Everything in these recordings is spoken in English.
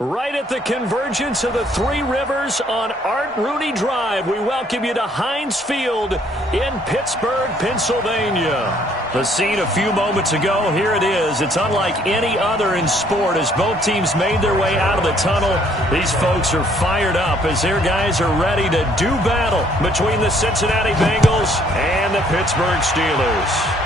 Right at the convergence of the Three Rivers on Art Rooney Drive, we welcome you to Heinz Field in Pittsburgh, Pennsylvania. The scene a few moments ago, here it is. It's unlike any other in sport as both teams made their way out of the tunnel. These folks are fired up as their guys are ready to do battle between the Cincinnati Bengals and the Pittsburgh Steelers.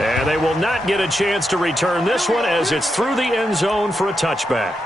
And they will not get a chance to return this one as it's through the end zone for a touchback.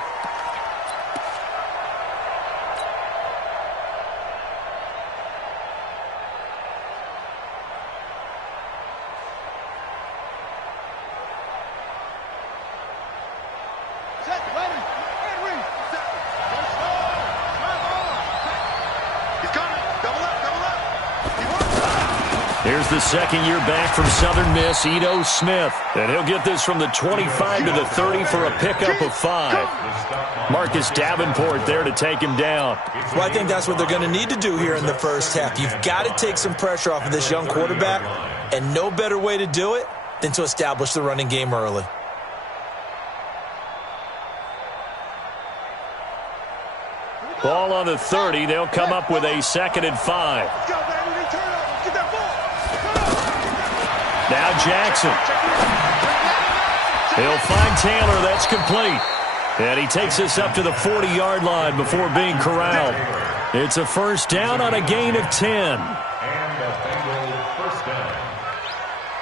Here's the second year back from Southern Miss, Ito Smith. And he'll get this from the 25 to the 30 for a pickup of 5. Marcus Davenport there to take him down. Well, I think that's what they're going to need to do here in the first half. You've got to take some pressure off of this young quarterback, and no better way to do it than to establish the running game early. Ball on the 30. They'll come up with a 2nd and 5. Now Jackson. He'll find Taylor. That's complete. And he takes us up to the 40-yard line before being corralled. It's a first down on a gain of 10.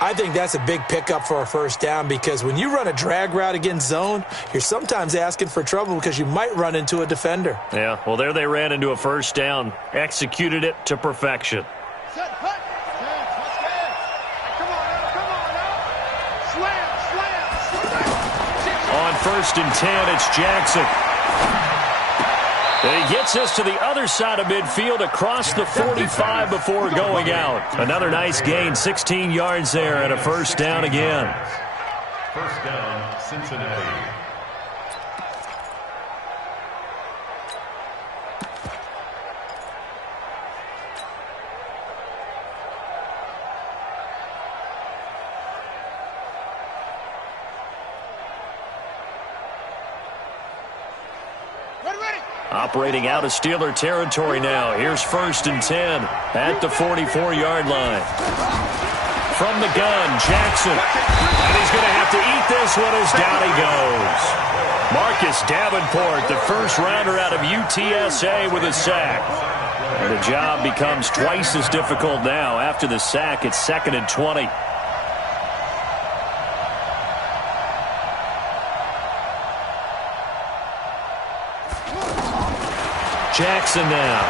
I think that's a big pickup for a first down because when you run a drag route against zone, you're sometimes asking for trouble because you might run into a defender. Yeah, well, there they ran into a first down. Executed it to perfection. On 1st and 10, it's Jackson. And he gets us to the other side of midfield across the 45 before going out. Another nice gain, 16 yards there and a first down again. First down, Cincinnati. Operating out of Steeler territory now. Here's 1st and 10 at the 44-yard line. From the gun, Jackson. And he's going to have to eat this one as down he goes. Marcus Davenport, the first rounder out of UTSA with a sack. And the job becomes twice as difficult now. After the sack, it's 2nd and 20. Jackson now.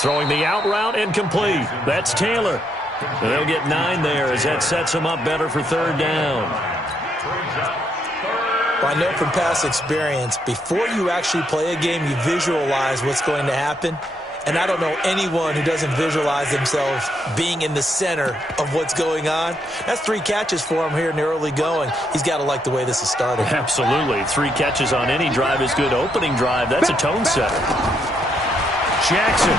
Throwing the out route incomplete. That's Taylor. They'll get 9 there as that sets them up better for 3rd down. Well, I know from past experience, before you actually play a game, you visualize what's going to happen. And I don't know anyone who doesn't visualize themselves being in the center of what's going on. That's 3 catches for him here in the early going. He's got to like the way this is starting. Absolutely. 3 catches on any drive is good. Opening drive, that's a tone setter. Jackson.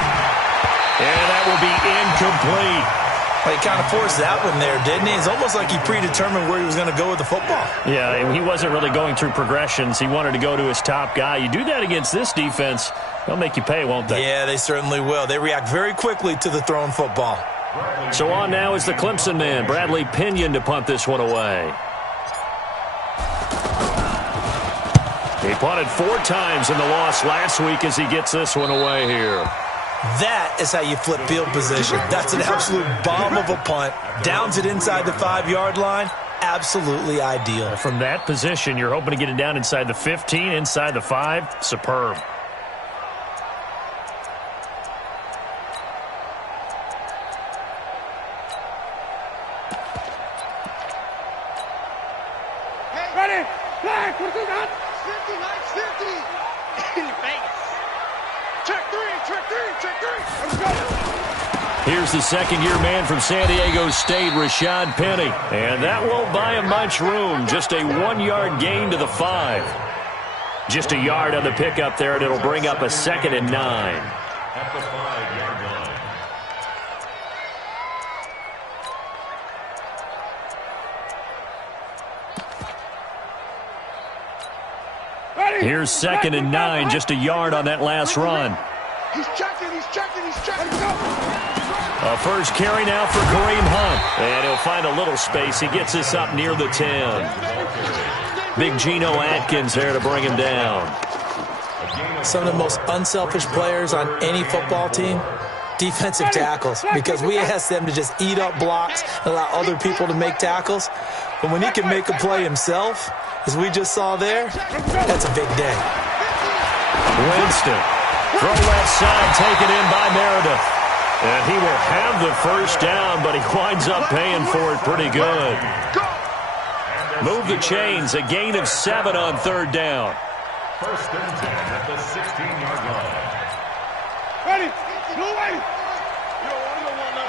And that will be incomplete. Well, he kind of forced that one there, didn't he? It's almost like he predetermined where he was going to go with the football. Yeah, he wasn't really going through progressions. He wanted to go to his top guy. You do that against this defense, they'll make you pay, won't they? Yeah, they certainly will. They react very quickly to the thrown football. So on now is the Clemson man, Bradley Pinion, to punt this one away. He punted 4 times in the loss last week as he gets this one away here. That is how you flip field position. That's an absolute bomb of a punt. Downs it inside the 5-yard line. Absolutely ideal. From that position, you're hoping to get it down inside the 15, inside the 5. Superb. Ready? Flag. What is that? 50, 50. In the face. Check 3, check 3, check 3. Let's go. Here's the second-year man from San Diego State, Rashad Penny. And that won't buy him much room. Just a 1-yard gain to the 5. Just a yard on the pickup there, and it'll bring up a 2nd and 9. At the 5-yard line. Here's 2nd and 9, just a yard on that last run. He's checking. A first carry now for Kareem Hunt. And he'll find a little space. He gets this up near the 10. Big Geno Atkins there to bring him down. Some of the most unselfish players on any football team, defensive tackles, because we ask them to just eat up blocks and allow other people to make tackles. But when he can make a play himself, as we just saw there, that's a big day. Winston, throw left side, taken in by Meredith. And he will have the first down, but he winds up paying for it pretty good. Move the chains, a gain of 7 on 3rd down. 1st and 10 at the 16-yard line. Ready? No way. You don't want to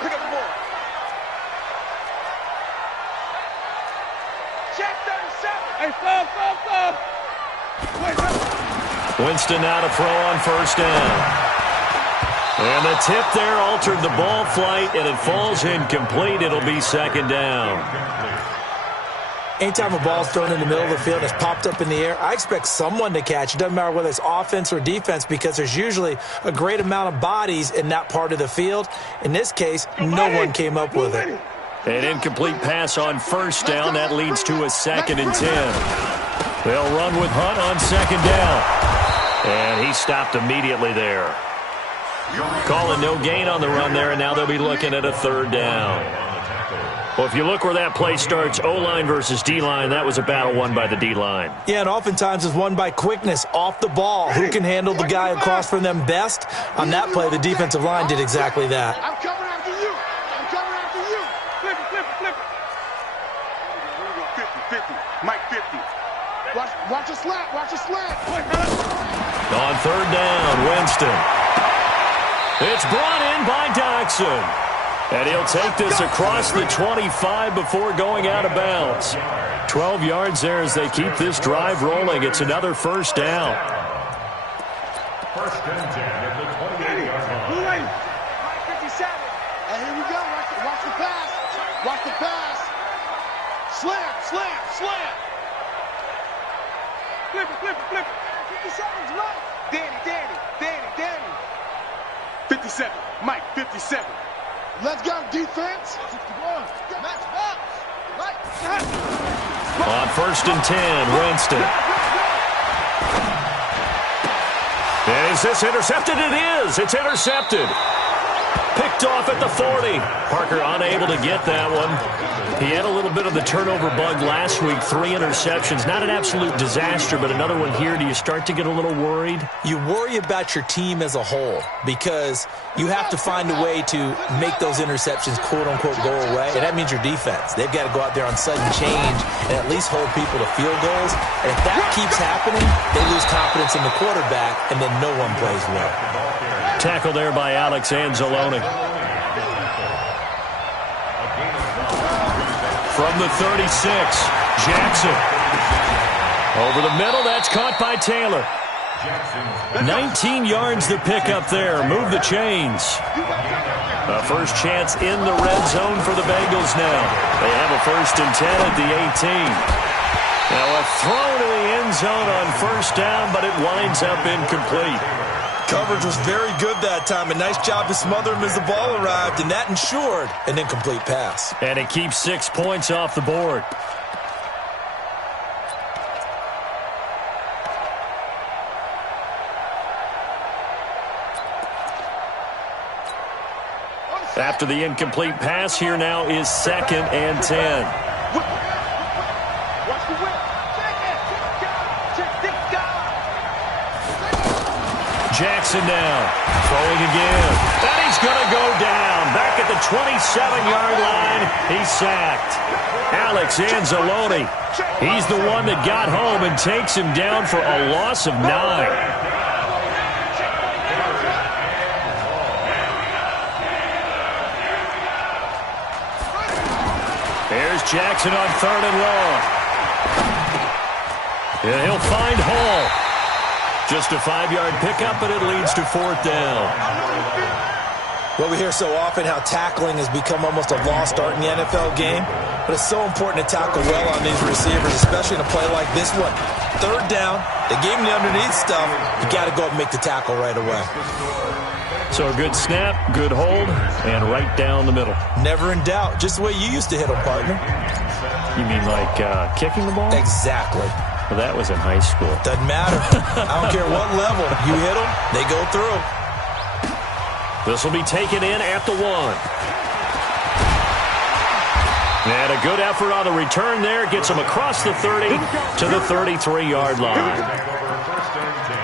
pick up the ball. Check 37. Hey, stop. Winston now to throw on 1st down. And the tip there altered the ball flight, and it falls incomplete. It'll be 2nd down. Anytime a ball's thrown in the middle of the field and it's popped up in the air, I expect someone to catch. It doesn't matter whether it's offense or defense, because there's usually a great amount of bodies in that part of the field. In this case, no one came up with it. An incomplete pass on 1st down. That leads to a 2nd and 10. They'll run with Hunt on 2nd down. And he stopped immediately there. Calling no gain on the run there, and now they'll be looking at a 3rd down. Well, if you look where that play starts, O-line versus D-line, that was a battle won by the D-line. Yeah, and oftentimes it's won by quickness off the ball. Who can handle the guy across from them best? On that play, the defensive line did exactly that. I'm coming after you. Flip it. Here we go. 50. Mike 50. Watch a slant. On 3rd down, Winston. It's brought in by Doxson. And he'll take this across the 25 before going out of bounds. 12 yards there as they keep this drive rolling. It's another 1st down. 1st and 10 at the 28-yard line. 57. And here we go. Watch the pass. Slam. Flip it. 57's right. Danny. 57. Mike, 57. Let's go, defense. 61. On 1st and 10, Winston. Is this intercepted? It is. It's intercepted. Picked off at the 40. Parker unable to get that one. He had a little bit of the turnover bug last week. 3 interceptions. Not an absolute disaster, but another one here. Do you start to get a little worried? You worry about your team as a whole, because you have to find a way to make those interceptions, quote-unquote, go away. And that means your defense. They've got to go out there on sudden change and at least hold people to field goals. And if that keeps happening, they lose confidence in the quarterback, and then no one plays well. Tackle there by Alex Anzalone. From the 36, Jackson. Over the middle, that's caught by Taylor. 19 yards the pick up there. Move the chains. A first chance in the red zone for the Bengals now. They have a 1st and 10 at the 18. Now a throw to the end zone on 1st down, but it winds up incomplete. Coverage was very good that time. A nice job to smother him as the ball arrived, and that ensured an incomplete pass. And it keeps 6 points off the board. After the incomplete pass, here now is 2nd and 10. Jackson now, throwing again. And he's going to go down. Back at the 27-yard line, he's sacked. Alex Anzalone, he's the one that got home and takes him down for a loss of 9. There's Jackson on 3rd and long. And he'll find Hall. Just a 5-yard pickup, and it leads to 4th down. Well, we hear so often how tackling has become almost a lost art in the NFL game, but it's so important to tackle well on these receivers, especially in a play like this one. Third down, they gave him the underneath stuff. You got to go up and make the tackle right away. So a good snap, good hold, and right down the middle. Never in doubt. Just the way you used to hit them, partner. You mean like kicking the ball? Exactly. Well, that was in high school. Doesn't matter. I don't care what level. You hit them, they go through. This will be taken in at the 1. And a good effort on the return there. Gets him across the 30 to the 33-yard line. First and 10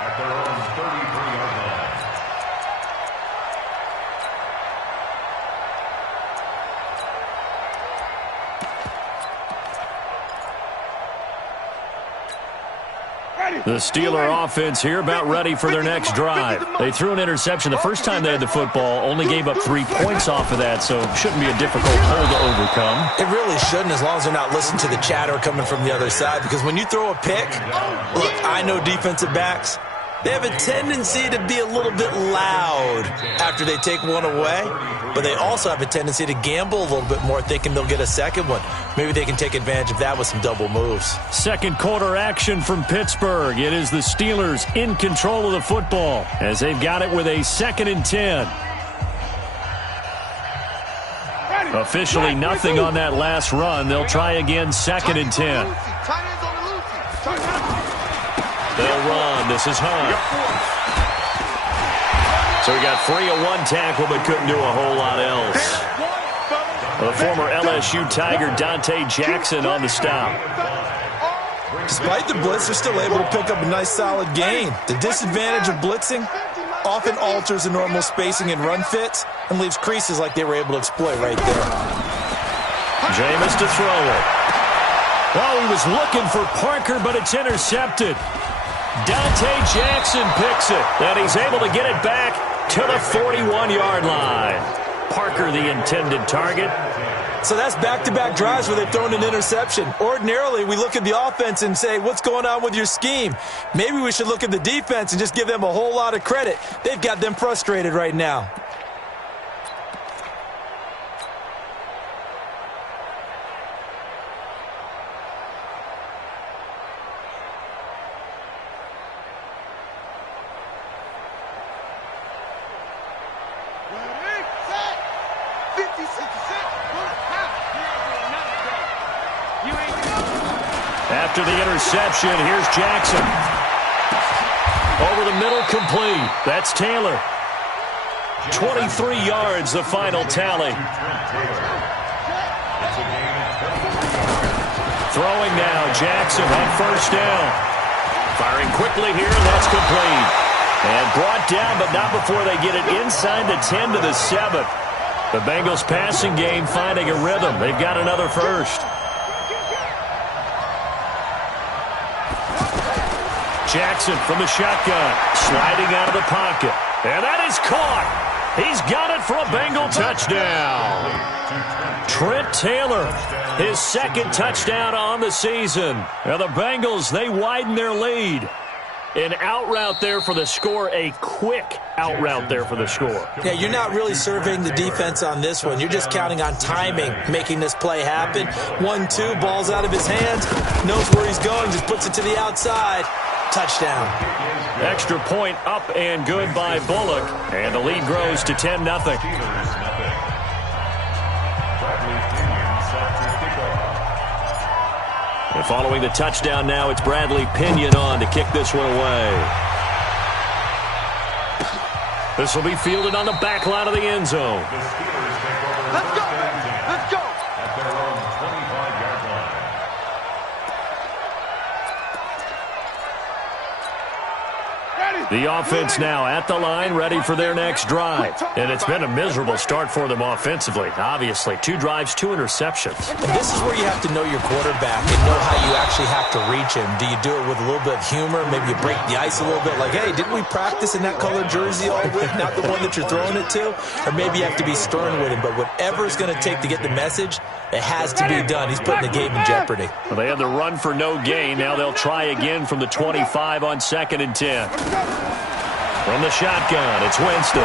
at their own 33-yard line. The Steeler offense here about ready for their next drive. They threw an interception the first time they had the football, only gave up 3 points off of that, so it shouldn't be a difficult hole to overcome. It really shouldn't, as long as they're not listening to the chatter coming from the other side, because when you throw a pick, look, I know defensive backs, they have a tendency to be a little bit loud after they take one away, but they also have a tendency to gamble a little bit more, thinking they'll get a second one. Maybe they can take advantage of that with some double moves. Second quarter action from Pittsburgh. It is the Steelers in control of the football as they've got it with a 2nd and 10. Officially nothing on that last run. They'll try again 2nd and 10. They'll run. This is Hunt. So he got free of 1 tackle but couldn't do a whole lot else. The former LSU Tiger Dante Jackson on the stop. Despite the blitz, they're still able to pick up a nice solid gain. The disadvantage of blitzing often alters the normal spacing and run fits and leaves creases like they were able to exploit right there. Jameis to throw it. Oh, he was looking for Parker, but it's intercepted. Dante Jackson picks it, and he's able to get it back to the 41-yard line. Parker, the intended target. So that's back-to-back drives where they've thrown an interception. Ordinarily, we look at the offense and say, what's going on with your scheme? Maybe we should look at the defense and just give them a whole lot of credit. They've got them frustrated right now. After the interception, here's Jackson. Over the middle, complete. That's Taylor. 23 yards, the final tally. Throwing now, Jackson on first down. Firing quickly here, and that's complete. And brought down, but not before they get it inside the 10 to the 7. The Bengals passing game finding a rhythm. They've got another first. Jackson from the shotgun, sliding out of the pocket. And that is caught. He's got it for a Bengal touchdown. Trent Taylor, his 2nd touchdown on the season. Now the Bengals, they widen their lead. An out route there for the score, a quick out route there for the score. Yeah, you're not really surveying the defense on this one. You're just counting on timing, making this play happen. 1-2, ball's out of his hands, knows where he's going, just puts it to the outside. Touchdown. Extra point up and good by Bullock. And the lead grows to 10-0. And following the touchdown now, it's Bradley Pinion on to kick this one away. This will be fielded on the back line of the end zone. Let's go! Let's go! At their own 25-yard line. The offense now at the line, ready for their next drive. And it's been a miserable start for them offensively. Obviously, 2 drives, 2 interceptions. And this is where you have to know your quarterback and know how you actually have to reach him. Do you do it with a little bit of humor? Maybe you break the ice a little bit, like, hey, didn't we practice in that colored jersey all week, not the one that you're throwing it to? Or maybe you have to be stern with him. But whatever it's going to take to get the message, it has to be done. He's putting the game in jeopardy. Well, they had the run for no gain. Now they'll try again from the 25 on 2nd and 10. From the shotgun, it's Winston.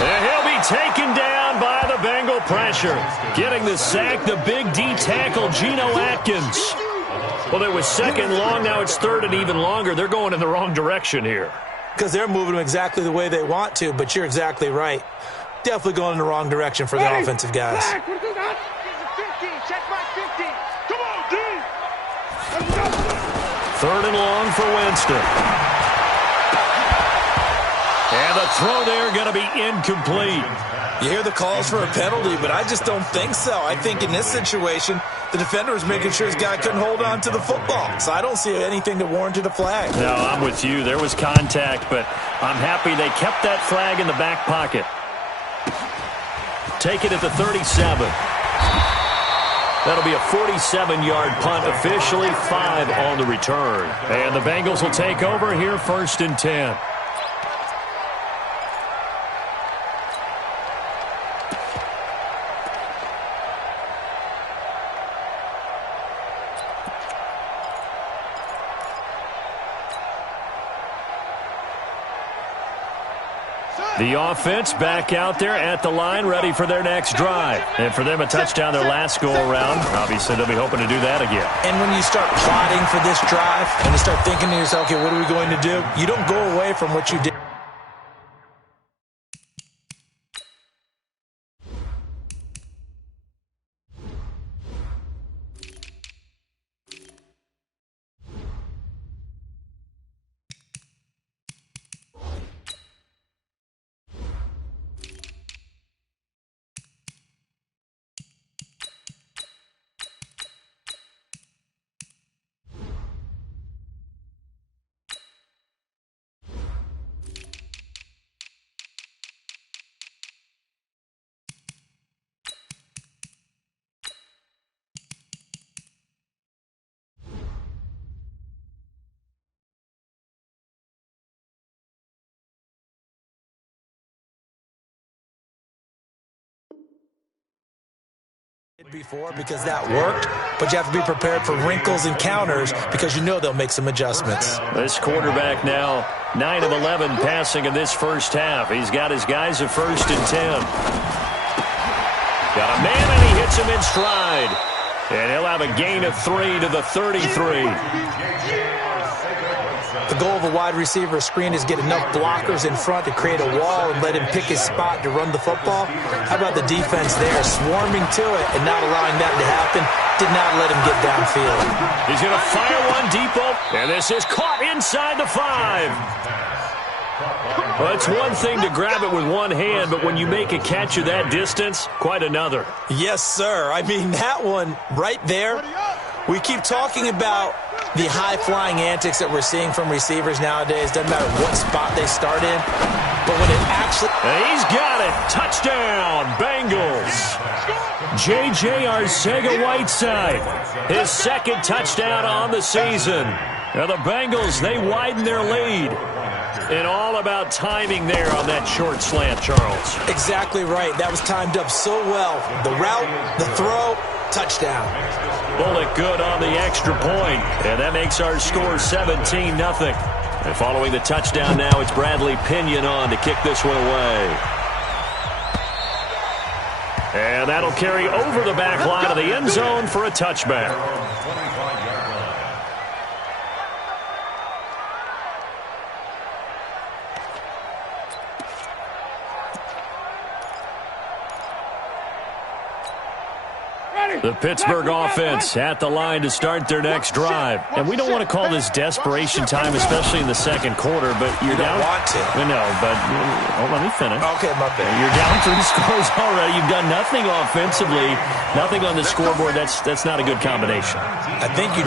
And he'll be taken down by the Bengal pressure. Getting the sack, the big D tackle, Geno Atkins. Well, it was second long. Now it's third and even longer. They're going in the wrong direction here. Because they're moving them exactly the way they want to, but you're exactly right. Definitely going in the wrong direction for the offensive guys. Third and long for Winston. And the throw there going to be incomplete. You hear the calls for a penalty, but I just don't think so. I think in this situation, the defender was making sure his guy couldn't hold on to the football. So I don't see anything that warranted a flag. No, I'm with you. There was contact, but I'm happy they kept that flag in the back pocket. Take it at the 37. That'll be a 47-yard punt, officially 5 on the return. And the Bengals will take over here, 1st and 10. The offense back out there at the line, ready for their next drive. And for them, a touchdown their last go-around. Obviously, they'll be hoping to do that again. And when you start plotting for this drive and you start thinking to yourself, okay, what are we going to do? You don't go away from what you did. Before because that worked, but you have to be prepared for wrinkles and counters because you know they'll make some adjustments. This quarterback now 9 of 11 passing in this first half. He's got his guys at 1st and 10. Got a man and he hits him in stride. And he'll have a gain of 3 to the 33. The goal of a wide receiver screen is get enough blockers in front to create a wall and let him pick his spot to run the football. How about the defense there, swarming to it and not allowing that to happen? Did not let him get downfield. He's going to fire one deep, and this is caught inside the 5. Well, it's one thing to grab it with one hand, but when you make a catch of that distance, quite another. Yes, sir. I mean, that one right there, we keep talking about the high-flying antics that we're seeing from receivers nowadays. Doesn't matter what spot they start in, but when it actually... And he's got it. Touchdown, Bengals. J.J. Arcega-Whiteside, his second touchdown on the season. Now the Bengals, they widen their lead. And all about timing there on that short slant, Charles. Exactly right. That was timed up so well. The route, the throw, touchdown. Bullet good on the extra point. And that makes our score 17-0. And following the touchdown now, it's Bradley Pinion on to kick this one away. And that'll carry over the back line of the end zone for a touchback. The Pittsburgh offense at the line to start their next drive. And we don't want to call this desperation time, especially in the second quarter, but you're down. You don't want to. No, but let me finish. Okay, my bad. You're down 3 scores already. You've done nothing offensively, nothing on the scoreboard. That's not a good combination. I think you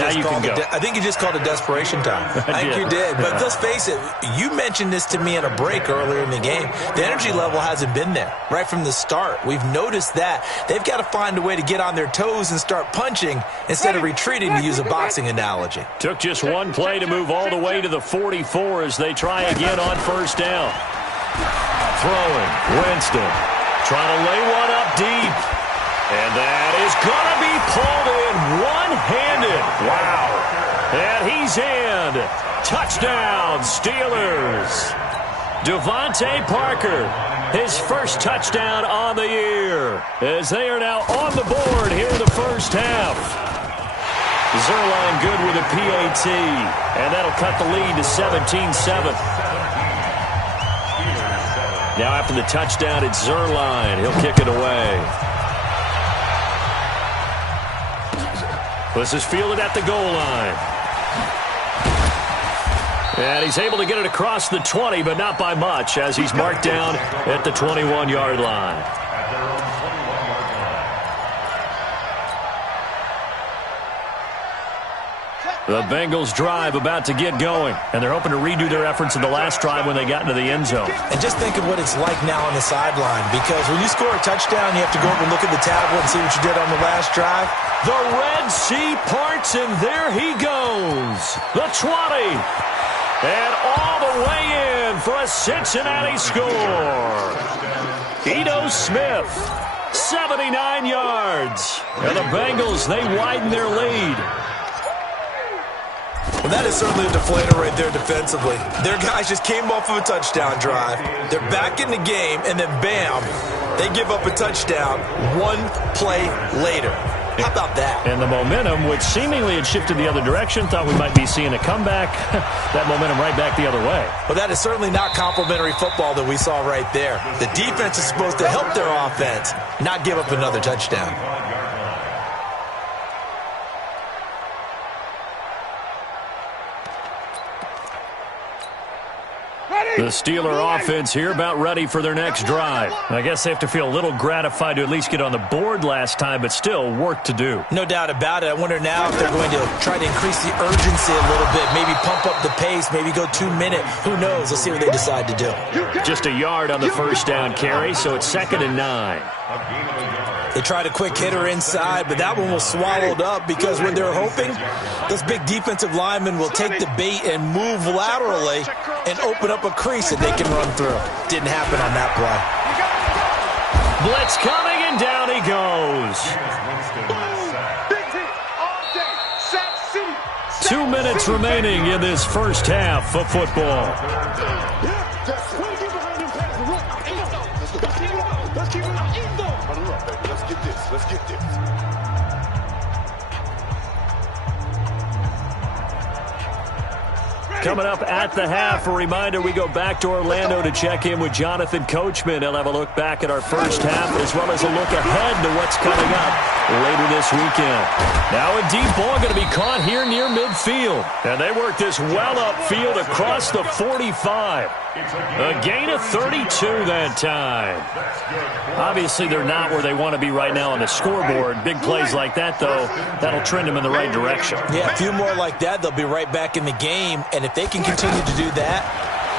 just called it desperation time. I think you did. But let's face it, you mentioned this to me in a break earlier in the game. The energy level hasn't been there right from the start. We've noticed that. They've got to find a way to get on their toes and start punching instead of retreating, to use a boxing analogy. Took just one play to move all the way to the 44 as they try again on first down. Throwing, Winston trying to lay one up deep. And that is going to be pulled in one-handed. Wow. And he's in. Touchdown, Steelers. Devontae Parker, his first touchdown on the year, as they are now on the board here in the first half. Zerline good with a PAT, and that'll cut the lead to 17-7. Now after the touchdown, it's Zerline. He'll kick it away. This is fielded at the goal line. And he's able to get it across the 20, but not by much, as he's marked down at the 21-yard line. The Bengals drive about to get going, and they're hoping to redo their efforts in the last drive when they got into the end zone. And just think of what it's like now on the sideline, because when you score a touchdown, you have to go over and look at the tablet and see what you did on the last drive. The Red Sea parts, and there he goes. The 20. And all the way in for a Cincinnati score. Ito Smith, 79 yards. And the Bengals, they widen their lead. Well, that is certainly a deflator right there defensively. Their guys just came off of a touchdown drive. They're back in the game, and then bam, they give up a touchdown one play later. How about that? And the momentum, which seemingly had shifted the other direction, thought we might be seeing a comeback. That momentum right back the other way. Well, that is certainly not complimentary football that we saw right there. The defense is supposed to help their offense, not give up another touchdown. The Steeler offense here about ready for their next drive. I guess they have to feel a little gratified to at least get on the board last time, but still work to do. No doubt about it. I wonder now if they're going to try to increase the urgency a little bit, maybe pump up the pace, maybe go 2 minutes. Who knows? Let's see what they decide to do. Just a yard on the first down carry, so it's 2nd and 9. They tried a quick hitter inside, but that one was swallowed up because what they're hoping, those big defensive linemen will take the bait and move laterally and open up a crease that they can run through. Didn't happen on that play. Blitz coming, and down he goes. 2 minutes remaining in this first half of football. Let's get this. Coming up at the half, a reminder, we go back to Orlando to check in with Jonathan Coachman. He'll have a look back at our first half as well as a look ahead to what's coming up later this weekend. Now a deep ball going to be caught here near midfield. And they work this well upfield across the 45. A gain of 32 that time. Obviously, they're not where they want to be right now on the scoreboard. Big plays like that, though, that'll trend them in the right direction. Yeah, a few more like that, they'll be right back in the game. And if they can continue to do that,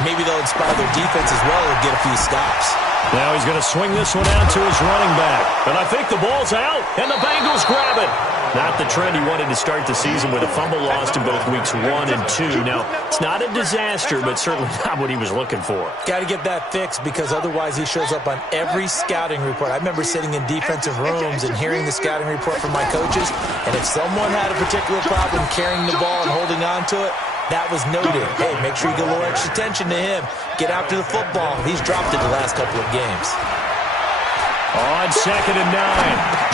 maybe they'll inspire their defense as well and get a few stops. Now he's going to swing this one out to his running back. And I think the ball's out, and the Bengals grab it. Not the trend he wanted to start the season with a fumble lost in both weeks 1 and 2. Now, it's not a disaster, but certainly not what he was looking for. Got to get that fixed because otherwise he shows up on every scouting report. I remember sitting in defensive rooms and hearing the scouting report from my coaches, and if someone had a particular problem carrying the ball and holding on to it, that was noted. Hey, make sure you get a little extra attention to him. Get after the football. He's dropped it the last couple of games. On 2nd and 9,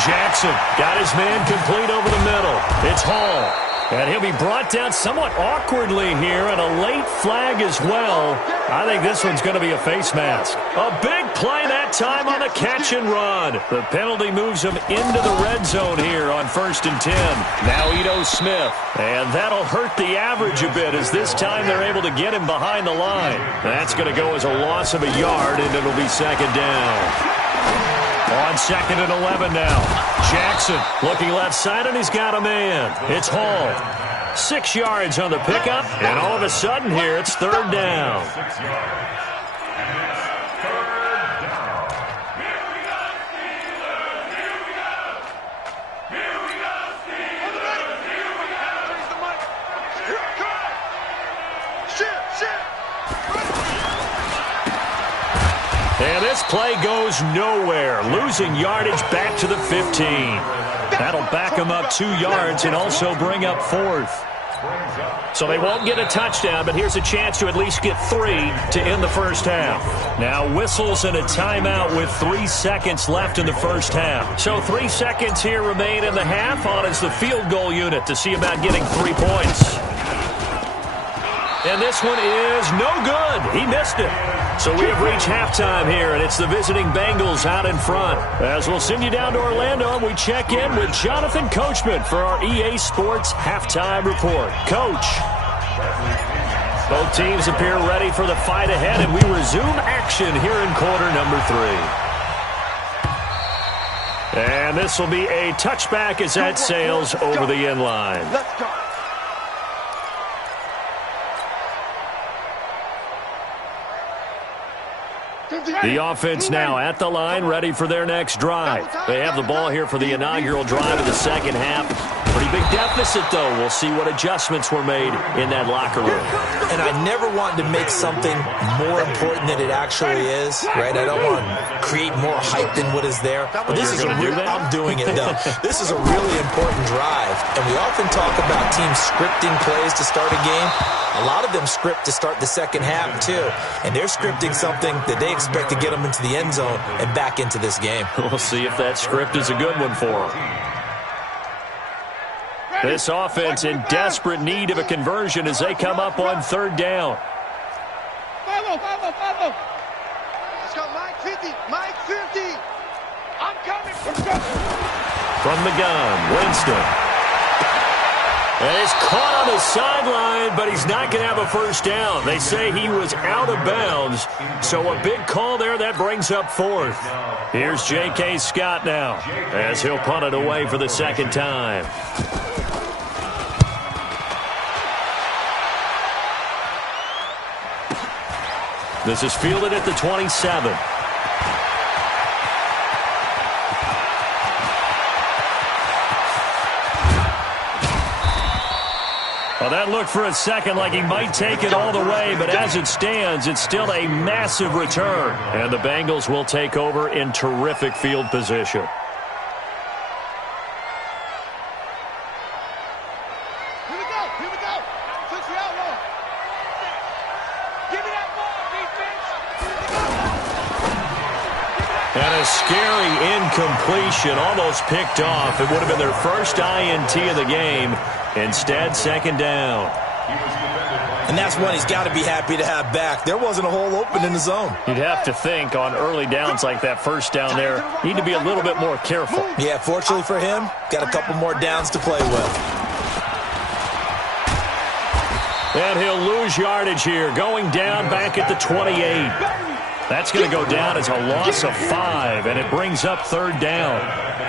Jackson got his man complete over the middle. It's Hall. And he'll be brought down somewhat awkwardly here, and a late flag as well. I think this one's going to be a face mask. A big play that time on the catch and run. The penalty moves him into the red zone here on 1st and 10. Now Ito Smith. And that'll hurt the average a bit as this time they're able to get him behind the line. That's going to go as a loss of a yard, and it'll be 2nd down. On 2nd and 11 now. Jackson looking left side, and he's got a man. It's Hall. 6 yards on the pickup, and all of a sudden here, it's 3rd down. And this play goes nowhere, losing yardage back to the 15. That'll back him up 2 yards and also bring up 4th. So they won't get a touchdown, but here's a chance to at least get 3 to end the first half. Now whistles and a timeout with 3 seconds left in the first half. So 3 seconds here remain in the half. On is the field goal unit to see about getting 3 points. And this one is no good. He missed it. So we have reached halftime here, and it's the visiting Bengals out in front. As we'll send you down to Orlando, and we check in with Jonathan Coachman for our EA Sports Halftime Report. Coach. Both teams appear ready for the fight ahead, and we resume action here in quarter number 3. And this will be a touchback as that sails over the end line. Let's go. The offense now at the line, ready for their next drive. They have the ball here for the inaugural drive of the second half. Pretty big deficit, though. We'll see what adjustments were made in that locker room. And I never wanted to make something more important than it actually is, right? I don't want to create more hype than what is there. But this is I'm doing it, though. This is a really important drive. And we often talk about teams scripting plays to start a game. A lot of them script to start the second half, too. And they're scripting something that they expect to get them into the end zone and back into this game. We'll see if that script is a good one for them. This offense in desperate need of a conversion as they come up on third down. 5-0. Let's go, Mike 50. Mike 50. I'm coming. From the gun, Winston. And he's caught on the sideline, but he's not going to have a first down. They say he was out of bounds, so a big call there. That brings up fourth. Here's J.K. Scott now as he'll punt it away for the second time. This is fielded at the 27. Well, that looked for a second like he might take it all the way, but as it stands, it's still a massive return. And the Bengals will take over in terrific field position. Here we go. Push the outlaw. Give me that ball, defense. And a scary incompletion, almost picked off. It would have been their first INT of the game. Instead, second down. And that's one he's got to be happy to have back. There wasn't a hole open in the zone. You'd have to think on early downs like that first down there, need to be a little bit more careful. Yeah, fortunately for him, got a couple more downs to play with. And he'll lose yardage here, going down back at the 28. That's going to go down as a loss of 5, and it brings up third down.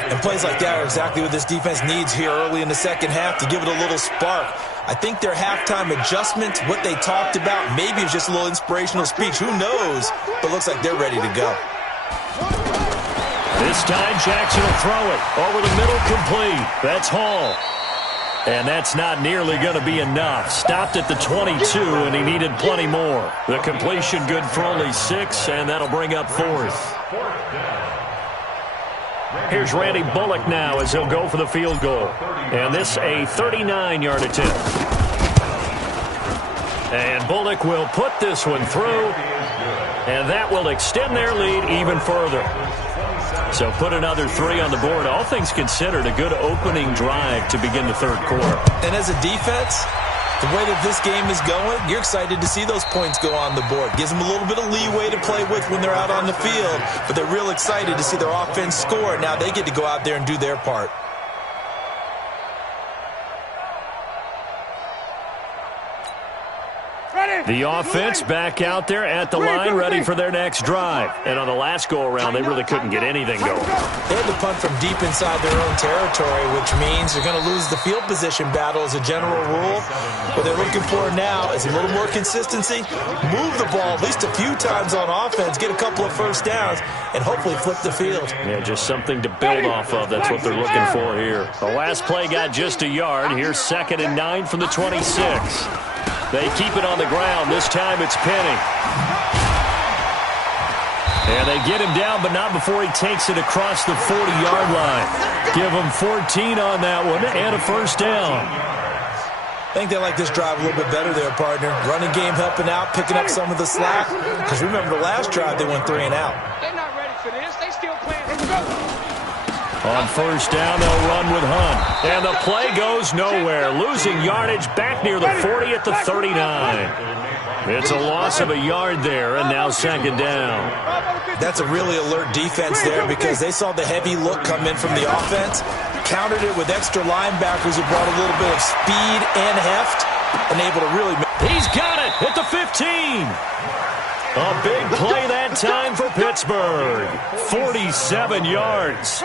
And plays like that are exactly what this defense needs here early in the second half to give it a little spark. I think their halftime adjustment, what they talked about, maybe it's just a little inspirational speech. Who knows? But looks like they're ready to go. This time Jackson will throw it over the middle, complete. That's Hall. And that's not nearly going to be enough. Stopped at the 22, and he needed plenty more. The completion good for only 6, and that'll bring up fourth. Here's Randy Bullock now as he'll go for the field goal. And this a 39-yard attempt. And Bullock will put this one through, and that will extend their lead even further. So put another 3 on the board. All things considered, a good opening drive to begin the third quarter. And as a defense, the way that this game is going, you're excited to see those points go on the board. Gives them a little bit of leeway to play with when they're out on the field, but they're real excited to see their offense score. Now they get to go out there and do their part. The offense back out there at the line, ready for their next drive. And on the last go-around, they really couldn't get anything going. They had to punt from deep inside their own territory, which means they're going to lose the field position battle as a general rule. What they're looking for now is a little more consistency, move the ball at least a few times on offense, get a couple of first downs, and hopefully flip the field. Yeah, just something to build off of. That's what they're looking for here. The last play got just a yard. Here's 2nd and 9 from the 26. They keep it on the ground. This time it's Penny. And they get him down, but not before he takes it across the 40-yard line. Give him 14 on that one and a first down. I think they like this drive a little bit better there, partner. Running game helping out, picking up some of the slack. Because remember the last drive, they went 3 and out. They're not ready for this. They still playing. On first down, they'll run with Hunt. And the play goes nowhere. Losing yardage back near the 40 at the 39. It's a loss of a yard there, and now second down. That's a really alert defense there because they saw the heavy look come in from the offense, countered it with extra linebackers who brought a little bit of speed and heft, and able to really... He's got it at the 15. A big play that time for Pittsburgh. 47 yards.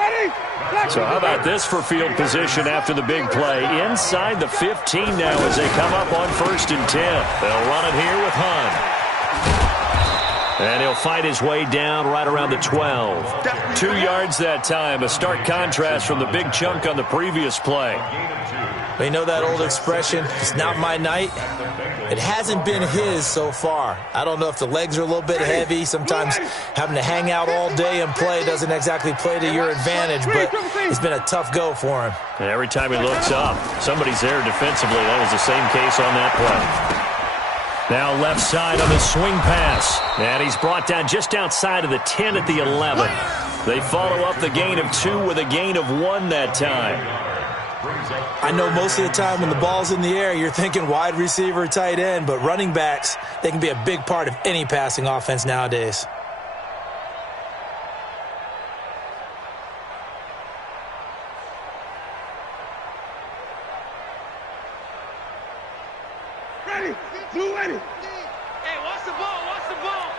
So how about this for field position after the big play? Inside the 15 now as they come up on 1st and 10. They'll run it here with Hunt. And he'll fight his way down right around the 12. 2 yards that time. A stark contrast from the big chunk on the previous play. You know that old expression, it's not my night? It hasn't been his so far. I don't know if the legs are a little bit heavy. Sometimes having to hang out all day and play doesn't exactly play to your advantage, but it's been a tough go for him. And every time he looks up, somebody's there defensively. That was the same case on that play. Now left side on the swing pass. And he's brought down just outside of the 10 at the 11. They follow up the gain of 2 with a gain of 1 that time. I know most of the time when the ball's in the air, you're thinking wide receiver, tight end, but running backs, they can be a big part of any passing offense nowadays. Ready. Blue ready. Hey, watch the ball. Watch the ball.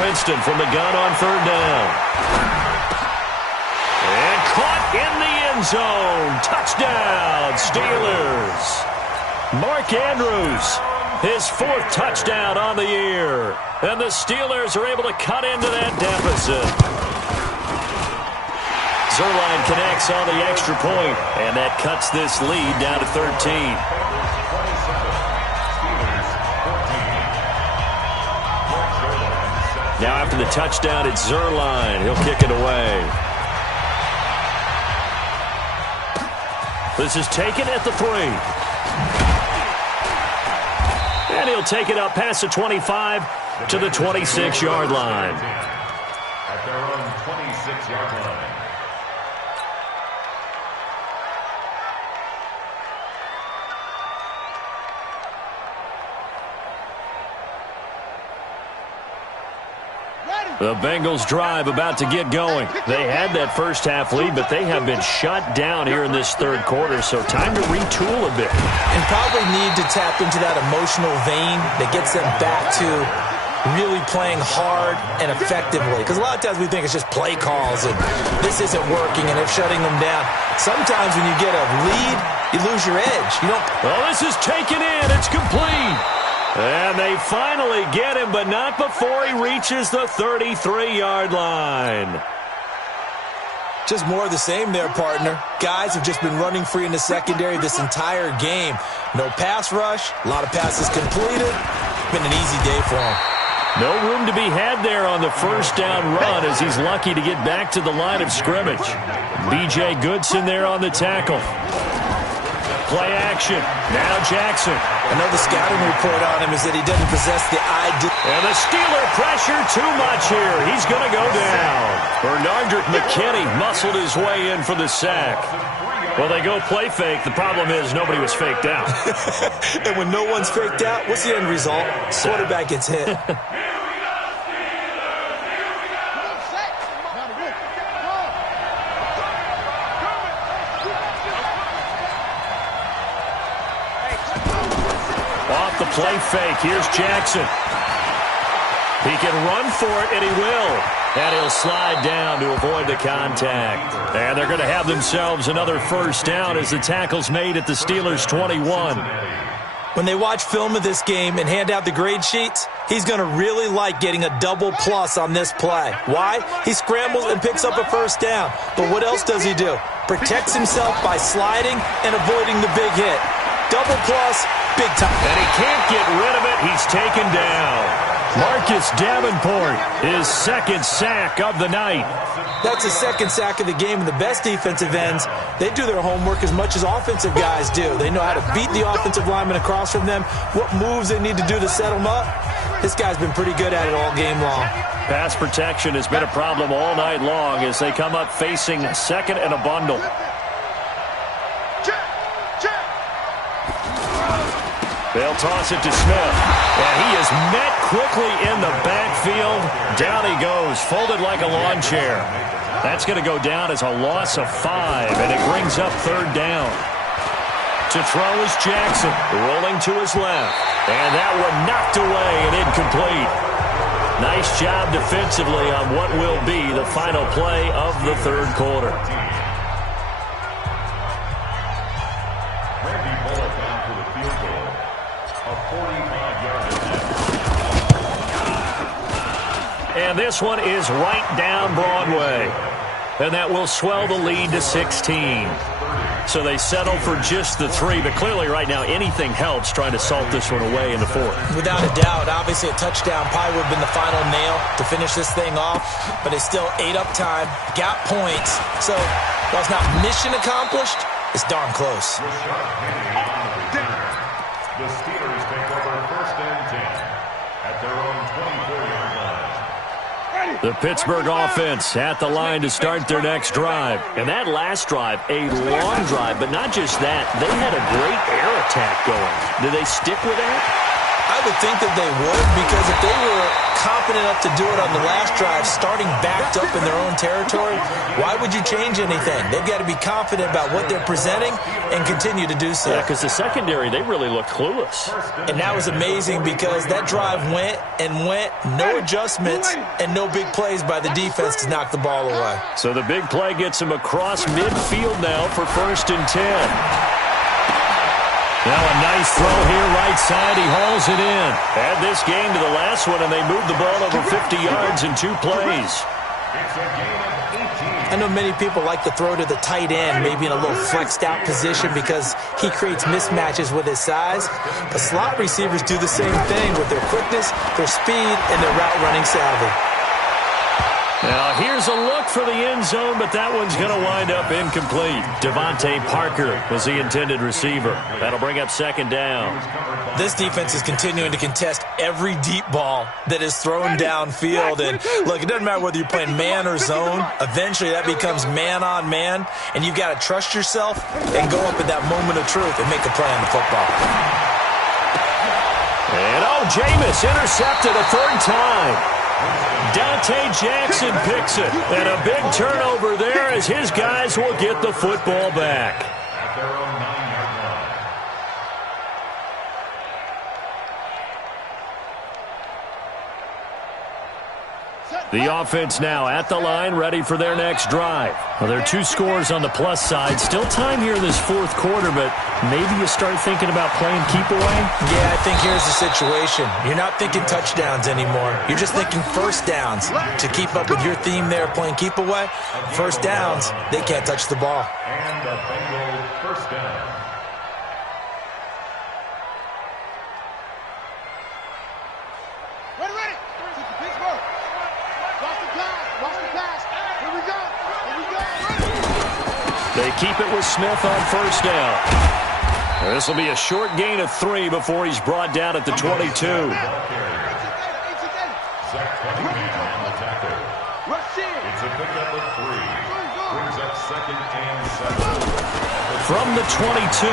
Winston from the gun on 3rd down. And caught in the end zone. Touchdown, Steelers. Mark Andrews, his 4th touchdown on the year. And the Steelers are able to cut into that deficit. Zerline connects on the extra point, and that cuts this lead down to 13. Now after the touchdown, it's Zerline. He'll kick it away. This is taken at the 3. And he'll take it up past the 25 to the 26-yard line. At their own 26-yard line. The Bengals drive about to get going. They had that first half lead, but they have been shut down here in this 3rd quarter, so time to retool a bit. And probably need to tap into that emotional vein that gets them back to really playing hard and effectively. Because a lot of times we think it's just play calls and this isn't working and they're shutting them down. Sometimes when you get a lead, you lose your edge. You don't. Well, this is taken in. It's complete. And they finally get him, but not before he reaches the 33-yard line. Just more of the same there, partner. Guys have just been running free in the secondary this entire game. No pass rush, a lot of passes completed. Been an easy day for him. No room to be had there on the first down run as he's lucky to get back to the line of scrimmage. B.J. Goodson there on the tackle. Play action. Now Jackson. I know the scouting report on him is that he doesn't possess the ID. And the Steeler pressure too much here. He's going to go down. Bernardrick McKinney muscled his way in for the sack. Well, they go play fake. The problem is nobody was faked out. And when no one's faked out, what's the end result? Quarterback gets hit. Off the play fake. Here's Jackson. He can run for it, and he will. And he'll slide down to avoid the contact. And they're going to have themselves another first down as the tackle's made at the Steelers' 21. When they watch film of this game and hand out the grade sheets, he's going to really like getting a double plus on this play. Why? He scrambles and picks up a first down. But what else does he do? Protects himself by sliding and avoiding the big hit. Double plus, big time. And he can't get rid of it. He's taken down. Marcus Davenport, his second sack of the night. That's his second sack of the game, and the best defensive ends, they do their homework as much as offensive guys do. They know how to beat the offensive lineman across from them, what moves they need to do to set them up. This guy's been pretty good at it all game long. Pass protection has been a problem all night long as they come up facing second and a bundle. They'll toss it to Smith, and he is met quickly in the backfield. Down he goes, folded like a lawn chair. That's going to go down as a loss of 5, and it brings up third down. To throw is Jackson, rolling to his left, and that one knocked away and incomplete. Nice job defensively on what will be the final play of the third quarter. And this one is right down Broadway. And that will swell the lead to 16. So they settle for just the 3. But clearly right now anything helps trying to salt this one away in the 4th. Without a doubt, obviously a touchdown probably would have been the final nail to finish this thing off. But it's still ate up time, got points. So while it's not mission accomplished, it's darn close. The Steelers take over first and 10 at their own 24-yard line. The Pittsburgh offense at the line to start their next drive. And that last drive, a long drive, but not just that. They had a great air attack going. Did they stick with that? I would think that they would, because if they were confident enough to do it on the last drive, starting backed up in their own territory, why would you change anything? They've got to be confident about what they're presenting and continue to do so. Yeah, because the secondary, they really looked clueless. And that was amazing because that drive went and went, no adjustments, and no big plays by the defense to knock the ball away. So the big play gets him across midfield now for first and 10. Now a nice throw here, right side. He hauls it in. Add this game to the last one, and they moved the ball over 50 yards in 2 plays. I know many people like to throw to the tight end, maybe in a little flexed out position because he creates mismatches with his size. But slot receivers do the same thing with their quickness, their speed, and their route running savvy. Now, here's a look for the end zone, but that one's going to wind up incomplete. Devontae Parker was the intended receiver. That'll bring up second down. This defense is continuing to contest every deep ball that is thrown downfield. And, look, it doesn't matter whether you're playing man or zone. Eventually, that becomes man on man, and you've got to trust yourself and go up at that moment of truth and make a play on the football. And, Jameis intercepted a third time. Dante Jackson picks it, and a big turnover there as his guys will get the football back. At their own 9-yard line. The offense now at the line, ready for their next drive. Well, there are 2 scores on the plus side. Still time here in this 4th quarter, but maybe you start thinking about playing keep away? Yeah, I think here's the situation. You're not thinking touchdowns anymore. You're just thinking first downs. To keep up with your theme there, playing keep away, first downs, they can't touch the ball. And the Bengals first down. Ready. Pittsburgh. Watch the pass. Here we go. They keep it with Smith on first down. This will be a short gain of 3 before he's brought down at the 22. Zach Cunningham on the tackle. It's a pickup of 3. Brings up second and 7. From the 22,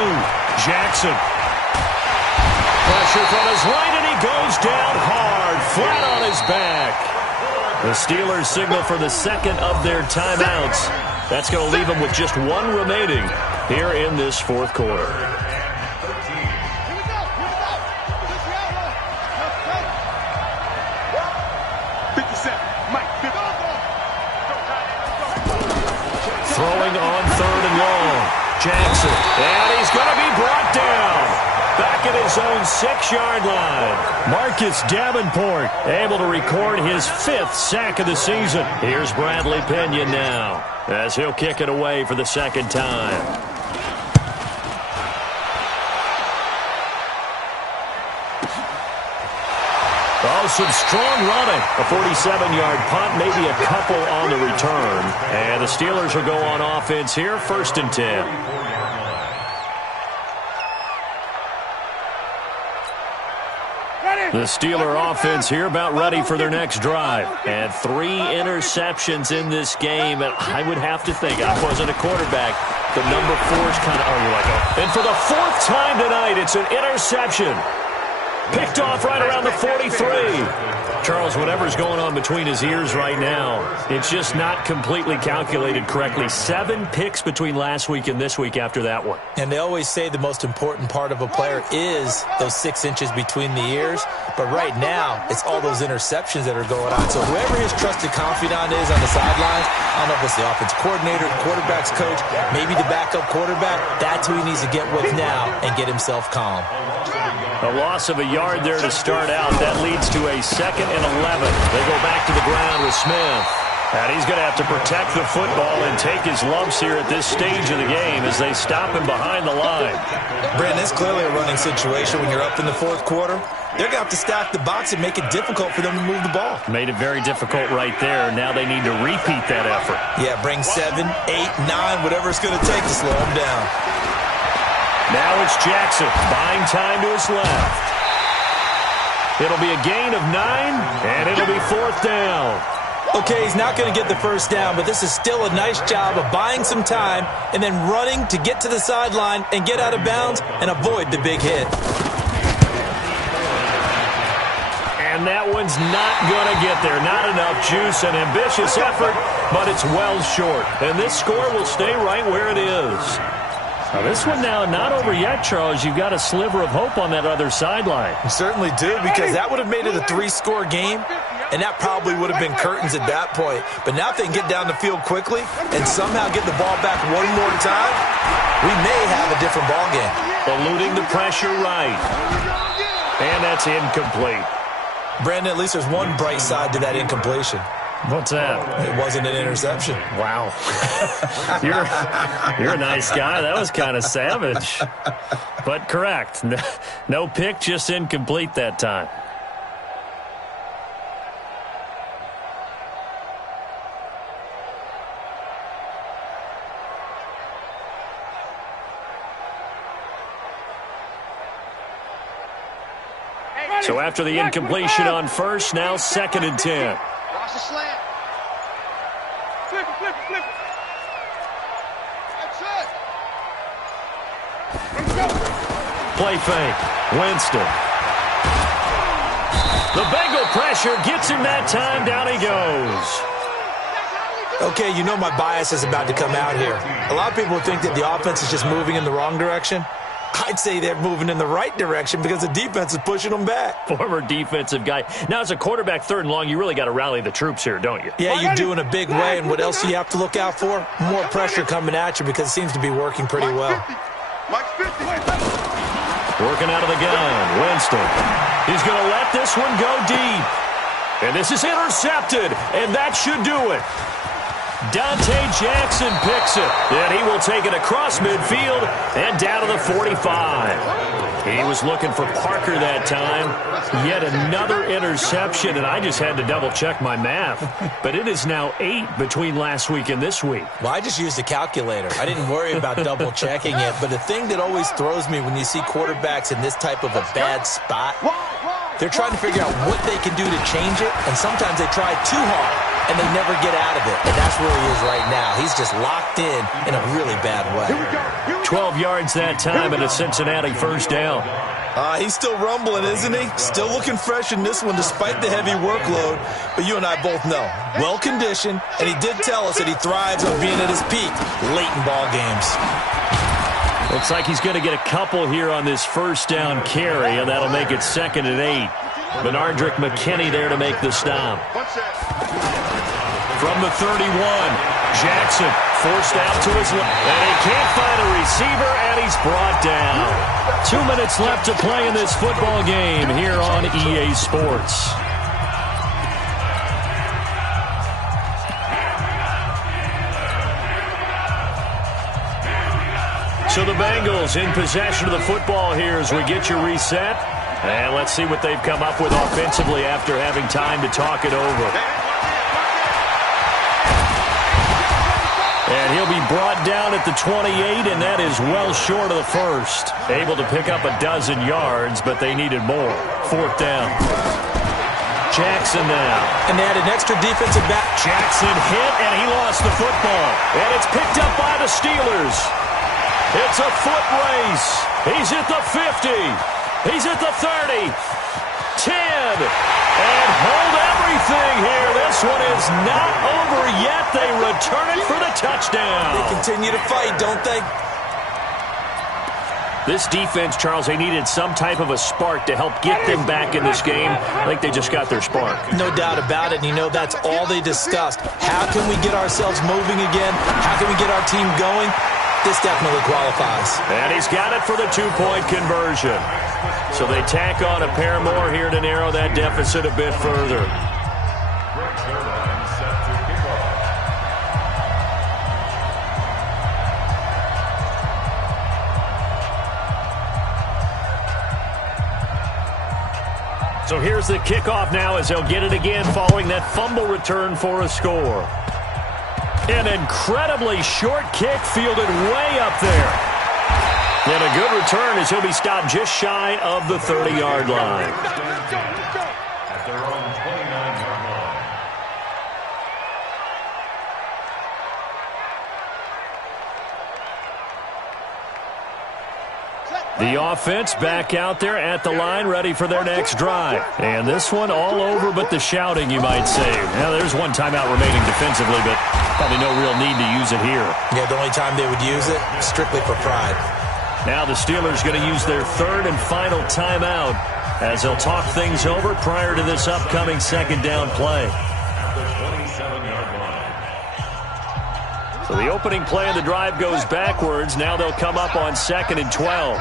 Jackson. Pressure from his right, and he goes down hard, flat on his back. The Steelers signal for the second of their timeouts. That's going to leave them with just 1 remaining here in this 4th quarter. Throwing on 3rd and long. Jackson, and he's going to be brought down. Back at his own 6-yard line. Marcus Davenport able to record his 5th sack of the season. Here's Bradley Pinion now as he'll kick it away for the second time. Oh, some strong running. A 47-yard punt, maybe a couple on the return. And the Steelers will go on offense here, 1st and 10. The Steeler offense here about ready for their next drive. And 3 interceptions in this game. And I would have to think, I wasn't a quarterback, the number 4 is kind of, oh, you're like, oh. And for the 4th time tonight, it's an interception. Picked off right around the 43. Charles, whatever's going on between his ears right now, it's just not completely calculated correctly. 7 picks between last week and this week after that one. And they always say the most important part of a player is those 6 inches between the ears. But right now, it's all those interceptions that are going on. So whoever his trusted confidant is on the sidelines, I don't know if it's the offensive coordinator, the quarterback's coach, maybe the backup quarterback, that's who he needs to get with now and get himself calm. A loss of a yard there to start out. That leads to a 2nd and 11. They go back to the ground with Smith. And he's going to have to protect the football and take his lumps here at this stage of the game as they stop him behind the line. Brandon, it's clearly a running situation when you're up in the 4th quarter. They're going to have to stack the box and make it difficult for them to move the ball. Made it very difficult right there. Now they need to repeat that effort. Yeah, bring 7, 8, 9, whatever it's going to take to slow them down. Now it's Jackson, buying time to his left. It'll be a gain of 9, and it'll be 4th down. Okay, he's not going to get the first down, but this is still a nice job of buying some time and then running to get to the sideline and get out of bounds and avoid the big hit. And that one's not going to get there. Not enough juice, an ambitious effort, but it's well short. And this score will stay right where it is. Now this one now not over yet, Charles. You've got a sliver of hope on that other sideline. You certainly do, because that would have made it a 3-score game, and that probably would have been curtains at that point. But now if they can get down the field quickly and somehow get the ball back one more time, we may have a different ball game. Eluding the pressure right. And that's incomplete. Brandon, at least there's one bright side to that incompletion. What's that? It wasn't an interception. Wow. You're a nice guy. That was kind of savage. But correct. No pick, just incomplete that time. So after the incompletion on first, now 2nd and 10. Watch the slant. Flip it, flip it, flip it. That's it. Let's go. Play fake. Winston. The Bengal pressure gets him that time. Down he goes. Okay, you know my bias is about to come out here. A lot of people think that the offense is just moving in the wrong direction. I'd say they're moving in the right direction because the defense is pushing them back. Former defensive guy. Now, as a quarterback, 3rd and long, you really got to rally the troops here, don't you? Yeah, you do in a big way. And what else do you have to look out for? More pressure coming at you because it seems to be working pretty well. Working out of the gun. Winston. He's going to let this one go deep. And this is intercepted. And that should do it. Dante Jackson picks it, and he will take it across midfield and down to the 45. He was looking for Parker that time. Yet another interception, and I just had to double-check my math. But it is now 8 between last week and this week. Well, I just used a calculator. I didn't worry about double-checking it. But the thing that always throws me when you see quarterbacks in this type of a bad spot, they're trying to figure out what they can do to change it, and sometimes they try too hard. And they never get out of it. And that's where he is right now. He's just locked in a really bad way. 12 yards that time and a Cincinnati first down. He's still rumbling, isn't he? Still looking fresh in this one despite the heavy workload. But you and I both know, well-conditioned, and he did tell us that he thrives on being at his peak late in ball games. Looks like he's going to get a couple here on this first down carry, and that'll make it 2nd and 8. Benardrick McKinney there to make the stop. From the 31, Jackson forced out to his left, and he can't find a receiver, and he's brought down. 2 minutes left to play in this football game here on EA Sports. So the Bengals in possession of the football here as we get you reset. And let's see what they've come up with offensively after having time to talk it over. And he'll be brought down at the 28, and that is well short of the first. Able to pick up a dozen yards, but they needed more. 4th down. Jackson now. And they had an extra defensive back. Jackson hit, and he lost the football. And it's picked up by the Steelers. It's a foot race. He's at the 50. He's at the 30. 10. And hold everything here. This one is not over yet. They return it for the touchdown. They continue to fight, don't they? This defense, Charles, they needed some type of a spark to help get them back in this game. I think they just got their spark. No doubt about it. And you know, that's all they discussed. How can we get ourselves moving again? How can we get our team going? This definitely qualifies. And he's got it for the 2-point conversion. So they tack on a pair more here to narrow that deficit a bit further. So here's the kickoff now as they'll get it again following that fumble return for a score. An incredibly short kick fielded way up there. And a good return as he'll be stopped just shy of the 30-yard line. At their own 29-yard line. The offense back out there at the line, ready for their next drive. And this one all over but the shouting, you might say. Now, there's one timeout remaining defensively, but probably no real need to use it here. Yeah, the only time they would use it, strictly for pride. Now the Steelers going to use their 3rd and final timeout as they'll talk things over prior to this upcoming 2nd down play. At the 27-yard line. So the opening play of the drive goes backwards. Now they'll come up on 2nd and 12.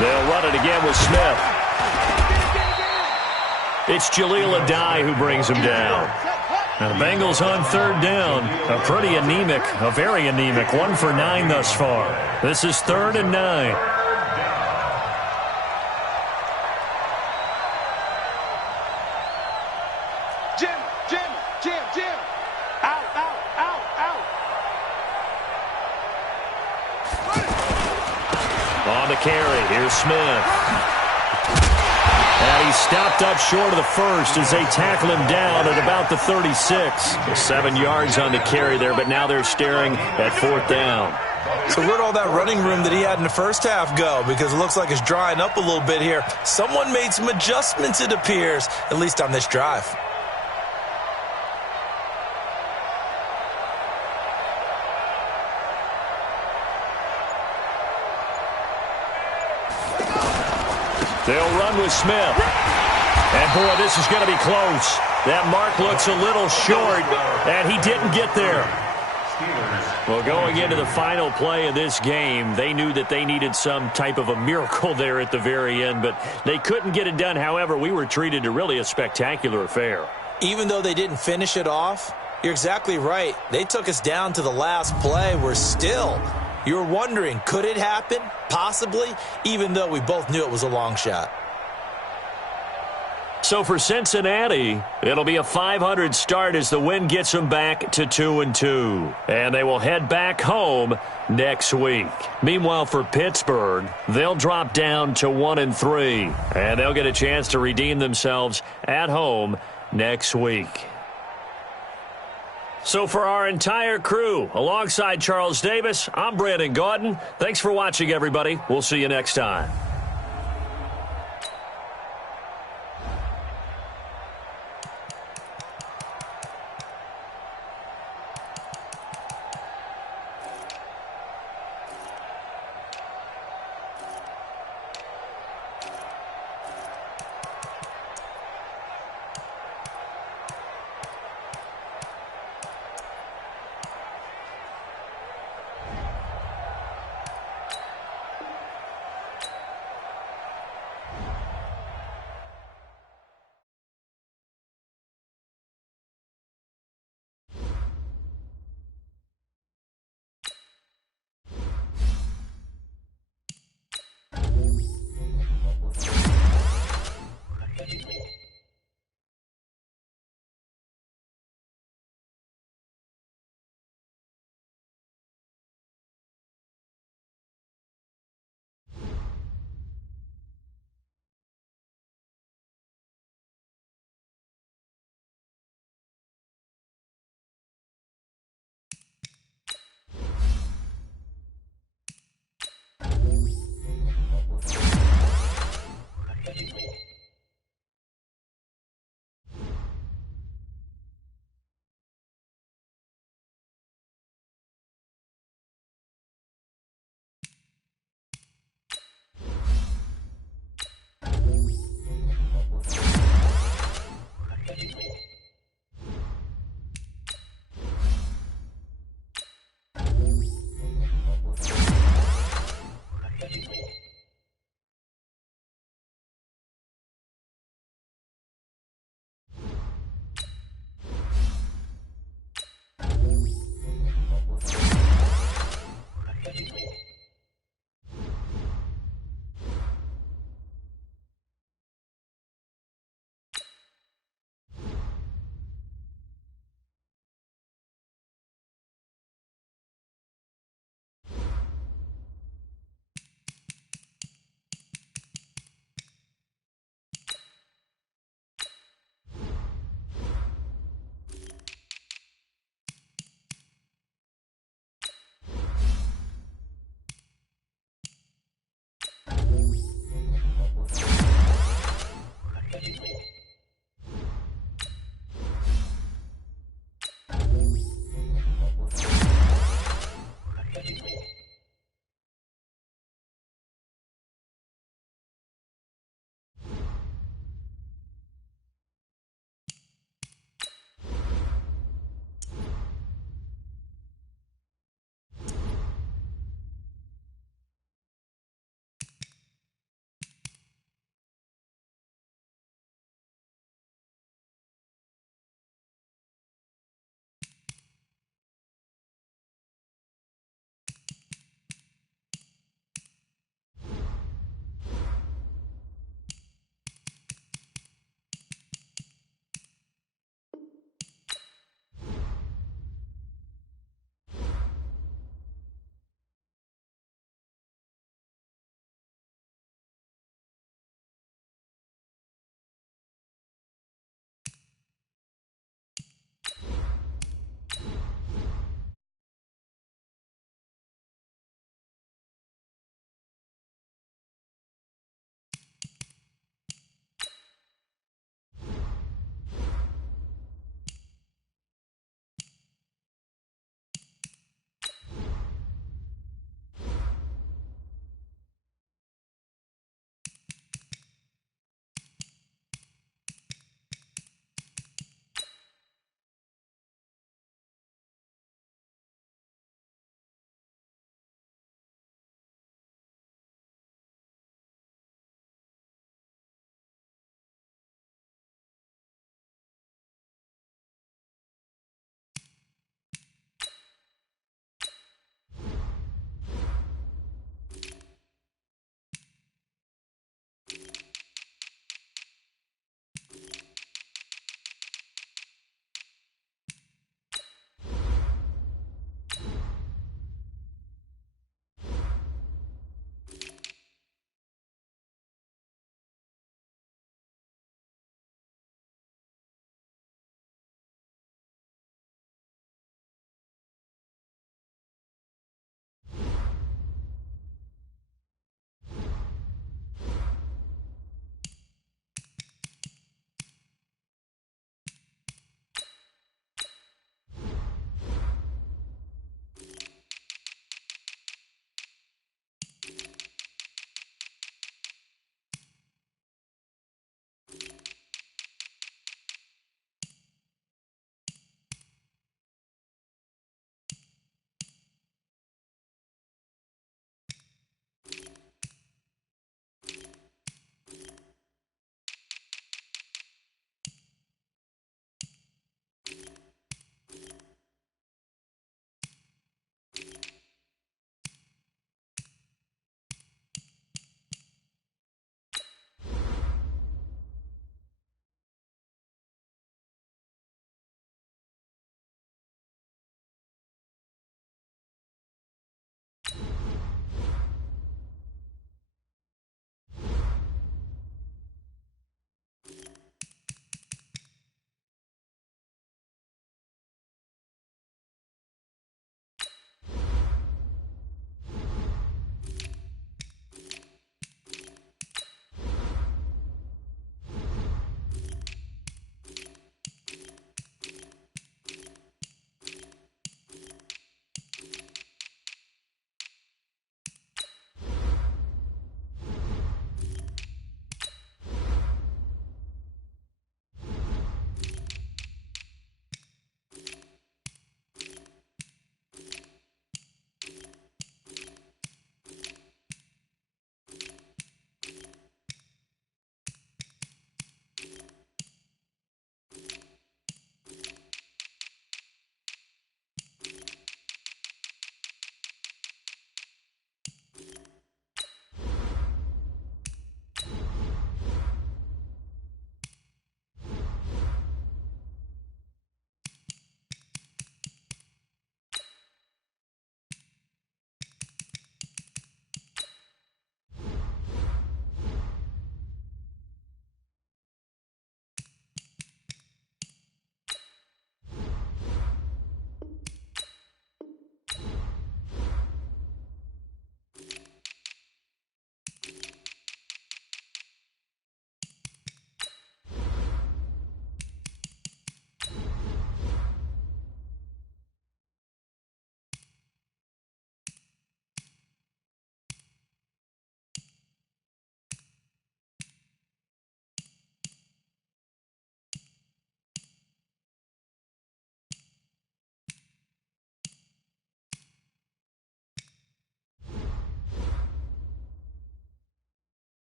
They'll run it again with Smith. It's Jaleel Adai who brings him down. Now the Bengals on 3rd down. A pretty anemic, a very anemic 1 for 9 thus far. This is 3rd and 9. Jim. Out. On the carry, here's Smith. And he's stopped up short of the first as they tackle him down at about the 36. 7 yards on the carry there, but now they're staring at 4th down. So where'd all that running room that he had in the first half go? Because it looks like it's drying up a little bit here. Someone made some adjustments, it appears, at least on this drive. They'll run with Smith. And, boy, this is going to be close. That mark looks a little short, and he didn't get there. Well, going into the final play of this game, they knew that they needed some type of a miracle there at the very end, but they couldn't get it done. However, we were treated to really a spectacular affair. Even though they didn't finish it off, you're exactly right. They took us down to the last play. We're still... You were wondering, could it happen? Possibly, even though we both knew it was a long shot. So for Cincinnati, it'll be a 500 start as the win gets them back to 2-2. And they will head back home next week. Meanwhile, for Pittsburgh, they'll drop down to 1-3. And they'll get a chance to redeem themselves at home next week. So for our entire crew, alongside Charles Davis, I'm Brandon Gaudin. Thanks for watching, everybody. We'll see you next time.